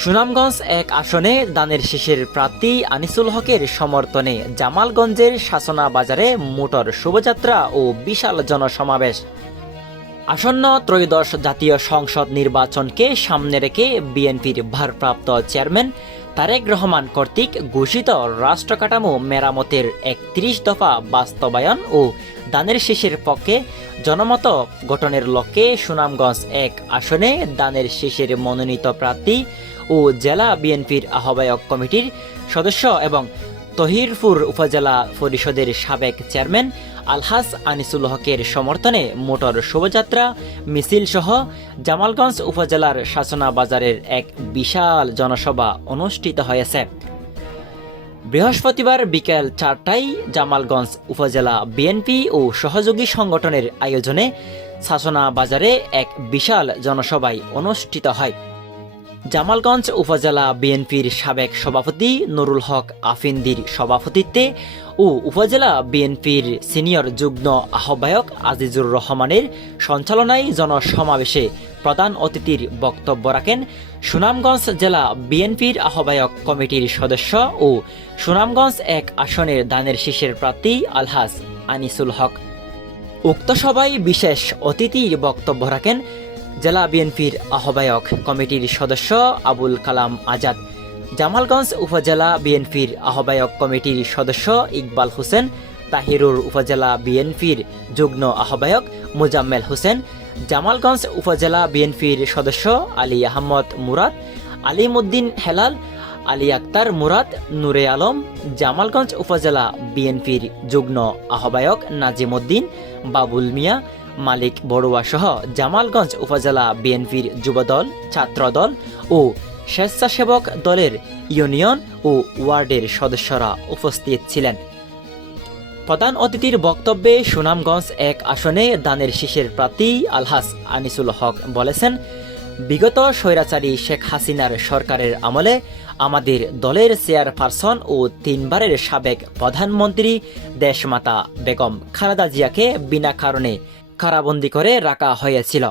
সুনামগঞ্জ এক আসনে দানের শীষের প্রার্থী আনিসুল হকের সমর্থনে জামালগঞ্জের শাসনা বাজারে মোটর শোভাযাত্রা ও বিশাল জনসমাবেশ। আসন্ন ত্রয়োদশ জাতীয় সংসদ নির্বাচনকে সামনে রেখে বিএনপির ভারপ্রাপ্ত চেয়ারম্যান তারেক রহমান কর্তৃক ঘোষিত রাষ্ট্র কাঠামো মেরামতের ৩১ দফা বাস্তবায়ন ও দানের শীষের পক্ষে জনমত গঠনের লক্ষ্যে সুনামগঞ্জ এক আসনে দানের শীষের মনোনীত প্রার্থী ও জেলা বিএনপির আহ্বায়ক কমিটির সদস্য এবং তহিরপুর উপজেলা পরিষদের সাবেক চেয়ারম্যান আলহাজ আনিসুল হকের সমর্থনে মোটর শোভাযাত্রা মিছিল সহ জামালগঞ্জ উপজেলার শাসনা বাজারের এক বিশাল জনসভা অনুষ্ঠিত হয়েছে। বৃহস্পতিবার বিকেল ৪টায় জামালগঞ্জ উপজেলা বিএনপি ও সহযোগী সংগঠনের আয়োজনে শাসনা বাজারে এক বিশাল জনসভায় অনুষ্ঠিত হয়। জামালগঞ্জ উপজেলা বিএনপির সাবেক সভাপতি নুরুল হক আফিন্দির সভাপতিত্বে ও উপজেলা বিএনপির সিনিয়র যুগ্ম আহ্বায়ক আজিজুর রহমানের সঞ্চালনায় জনসমাবেশে প্রধান অতিথির বক্তব্য রাখেন সুনামগঞ্জ জেলা বিএনপির আহ্বায়ক কমিটির সদস্য ও সুনামগঞ্জ এক আসনের দানের শীষের প্রার্থী আলহাজ আনিসুল হক। উক্ত সভায় বিশেষ অতিথির বক্তব্য রাখেন জেলা বিএনপির আহ্বায়ক কমিটির সদস্য আবুল কালাম আজাদ, জামালগঞ্জ উপজেলা বিএনপির আহ্বায়ক কমিটির সদস্য ইকবাল হোসেন, তাহিরুর উপজেলা বিএনপির যুগ্ম আহ্বায়ক মোজাম্মেল হোসেন, জামালগঞ্জ উপজেলা বিএনপির সদস্য আলী আহমদ মুরাদ, আলিমউদ্দিন হেলাল, আলী আক্তার মুরাদ, নূরে আলম, জামালগঞ্জ উপজেলা বিএনপির যুগ্ম আহ্বায়ক নাজিমউদ্দিন, বাবুল মিয়া, মালিক বড়ুয়া সহ জামালগঞ্জ উপজেলা বিএনপির যুবদল, ছাত্রদল ও স্বেচ্ছাসেবক দলের ইউনিয়ন ও ওয়ার্ডের সদস্যরা উপস্থিত ছিলেন। প্রধান অতিথির বক্তব্যে সুনামগঞ্জ এক আসনে দানের শীষের প্রার্থী আলহাজ আনিসুল হক বলেছেন, বিগত স্বৈরাচারী শেখ হাসিনার সরকারের আমলে আমাদের দলের চেয়ারপারসন ও 3বারের সাবেক প্রধানমন্ত্রী দেশমাতা বেগম খালেদা জিয়াকে বিনা কারণে কারাবন্দী করে রাখা হয়েছিল।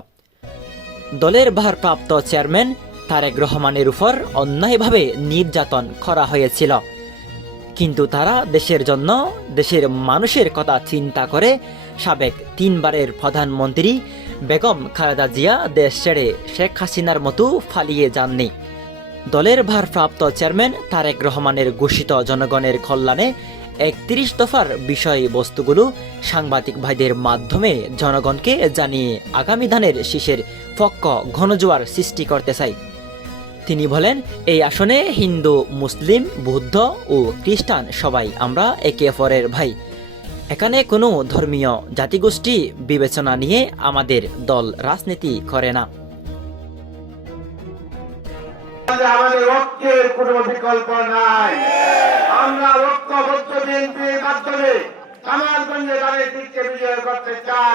দলের ভারপ্রাপ্ত চেয়ারম্যান তারেক রহমানের উপর অন্যায়ভাবে নির্যাতন করা হয়েছিল, কিন্তু তারা দেশের জন্য, দেশের মানুষের কথা চিন্তা করে সাবেক 3বারের প্রধানমন্ত্রী বেগম খালেদা জিয়া দেশ ছেড়ে শেখ হাসিনার মতো পালিয়ে যাননি। দলের ভারপ্রাপ্ত চেয়ারম্যান তারেক রহমানের ঘোষিত জনগণের কল্যাণে ৩১ দফার বিষয়বস্তুগুলো সাংবাদিক ভাইদের মাধ্যমে জনগণকে জানিয়ে আগামী ধানের শীষের পক্ষ ঘনজোয়ার সৃষ্টি করতে চাই। তিনি বলেন, এই আসনে হিন্দু, মুসলিম, বৌদ্ধ ও খ্রিস্টান সবাই আমরা একে অপরের ভাই। এখানে কোনো ধর্মীয় জাতিগোষ্ঠী বিবেচনা নিয়ে আমাদের দল রাজনীতি করে না। আমাদের ঐক্যের কোনো বিকল্প নাই। আমরা ঐক্যবদ্ধ বিএনপির মাধ্যমে জামালগঞ্জে তাদের দিককে বিজয় করতে চাই।